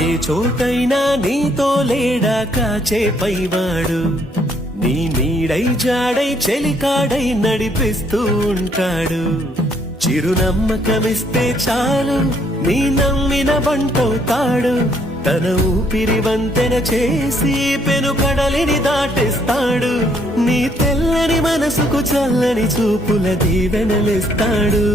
ఏ చోటైనా నీతో లేడా కాచే పైవాడు, నీ నీడై జాడై చెలికాడై నడిపిస్తూ ఉంటాడు. చిరునమ్మకమిస్తే చాలు నీ నమ్మిన బంటవుతాడు. తన ఊపిరి వంతెన చేసి పెను కడలిని దాటిస్తాడు. నీ తెల్లని మనసుకు చల్లని చూపుల దీవెనలిస్తాడు.